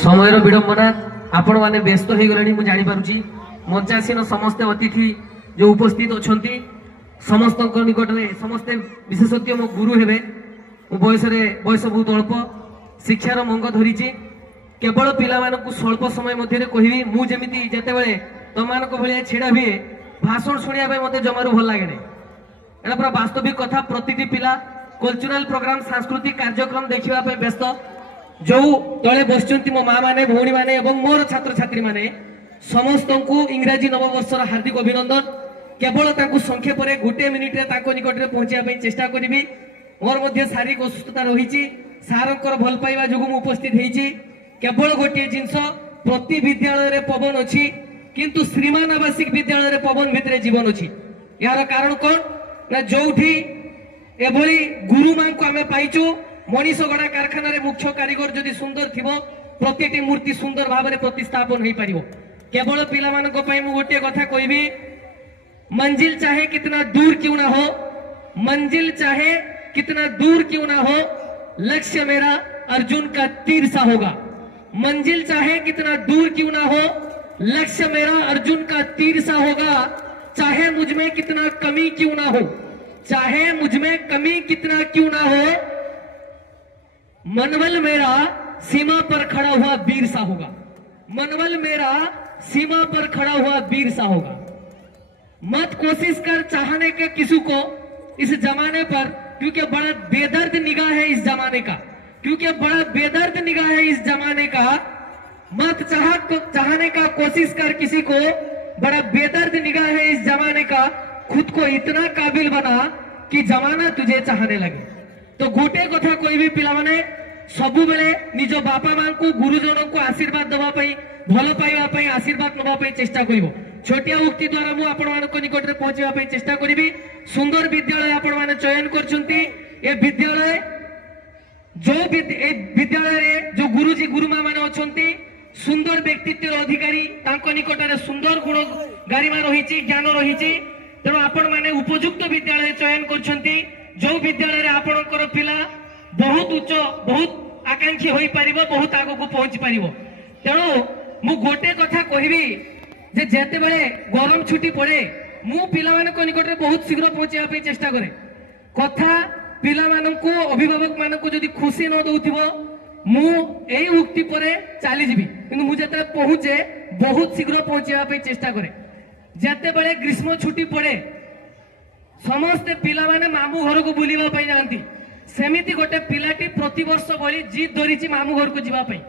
ସମୟର ବିଡ଼ମ୍ବନା ଆପଣ ମାନେ ବ୍ୟସ୍ତ ହେଇଗଲେଣି ମୁଁ ଜାଣିପାରୁଛି। ମଞ୍ଚାସୀନ ସମସ୍ତେ ଅତିଥି ଯେଉଁ ଉପସ୍ଥିତ ଅଛନ୍ତି ସମସ୍ତଙ୍କ ନିକଟରେ ସମସ୍ତେ ବିଶେଷଜ୍ଞ ମୋ ଗୁରୁ ହେବେ। ମୁଁ ବୟସ ବହୁତ ଅଳ୍ପ, ଶିକ୍ଷାର ମଙ୍ଗ ଧରିଛି। କେବଳ ପିଲାମାନଙ୍କୁ ସ୍ୱଳ୍ପ ସମୟ ମଧ୍ୟରେ କହିବି, ମୁଁ ଯେମିତି ଯେତେବେଳେ ତମମାନଙ୍କ ଭଳିଆ ଛିଡ଼ା ହୁଏ ଭାଷଣ ଶୁଣିବା ପାଇଁ ମୋତେ ଜମାରୁ ଭଲ ଲାଗେନି। ଏଇଟା ପୁରା ବାସ୍ତବିକ କଥା। ପ୍ରତିଟି ପିଲା କଲଚରାଲ ପ୍ରୋଗ୍ରାମ ସାଂସ୍କୃତିକ କାର୍ଯ୍ୟକ୍ରମ ଦେଖିବା ପାଇଁ ବ୍ୟସ୍ତ। जो तले बसचंती मो माँ माने भौणी माने एवं मोर छात्र छात्री माने समस्तंकु इंग्राजी नववर्षर हार्दिक अभिनंदन। केवल ताकु संक्षेप रे गोटे मिनिट रे ताको निकट रे पहुंचिया पई चेष्टा करिबी। मोर मध्ये शारीरिक असुस्थता रहिछि, सारंकर भल पाइबा जोगु मु उपस्थित हेछि। केवल गोटे जिंस प्रति विद्यालय रे पवन अछि, किंतु श्रीमान आवासिक विद्यालय रे पवन भितरे जीवन अछि। यार कारण कोन ना जोठी एभली गुरु मां को आमे पाइछु। मनीषगढ़ा कारखाना रे मुख्य कारीगर जदि सुंदर थिबो प्रतिटी मूर्ति सुंदर भाव में प्रतिस्थापन हो पारिबो। केवल पिला मानक पई मु गोटे कथा कहबी, मंजिल चाहे कितना दूर क्यों ना हो, मंजिल चाहे कितना दूर क्यों ना हो, लक्ष्य मेरा अर्जुन का तीर सा होगा। मंजिल चाहे कितना दूर क्यों ना हो, लक्ष्य मेरा अर्जुन का तीर सा होगा। चाहे मुझ में कितना कमी क्यों ना हो, चाहे मुझ में कमी कितना क्यों ना हो, मनवल मेरा सीमा पर खड़ा हुआ वीर सा होगा। मनवल मेरा सीमा पर खड़ा हुआ वीर सा होगा। मत कोशिश कर चाहने के किसी को इस जमाने पर, क्योंकि बड़ा बेदर्द निगाह है इस जमाने का, क्योंकि बड़ा बेदर्द निगाह है इस जमाने का। मत चाहने का कोशिश कर किसी को, बड़ा बेदर्द निगाह है इस जमाने का। खुद को इतना काबिल बना कि जमाना तुझे चाहने लगे। तो गोटे कथा कोई भी पिला माने सबु बेले निज बापा मां को गुरुजन को आशीर्वाद दबा पई, भल पाइबा पई, आशीर्वाद नबा पई चेष्टा करिवो। छोटिया उक्ति द्वारा मु आपण मानक निकट रे पहुंचबा पई चेष्टा करिवि। सुंदर विद्यालय आपण माने चयन करछंती। ए विद्यालय विद्यालय रे जो गुरुजी गुरुमा माने अछंती सुंदर व्यक्तित्व अधिकारी, तांको निकट रे सुंदर गुण गारिमा रहिछि, ज्ञान रहिछि। तेणु आपण माने उपयुक्त विद्यालय चयन करछंती। जो विद्यालय रे आपणकर पिला बहुत उच्च, बहुत आकांक्षी होई परिबो, बहुत आगो को पहुंची परिबो। तेणु मु गोटे कथा कहबी जे जेते बेले गरम छुट्टी पड़े मु पिला मानक निकट रे बहुत शीघ्र पहुंचिया पे चेष्टा करे। कथा पिला मानक अभिभावक मानक जदी खुशी न दउथिबो मु एई उक्ति परे चाली जिबी, किंतु मु जेते पहुंचे बहुत शीघ्र पहुंचिया पे चेष्टा करे। जेते बेले ग्रीष्म छुट्टी पड़े समस्ते पिला माने मामू घर को बुलिबा पई जानती। सेमिति गोटे पिलाटी प्रति वर्ष भली जिद धरिछि मामू घर को जीवा पई।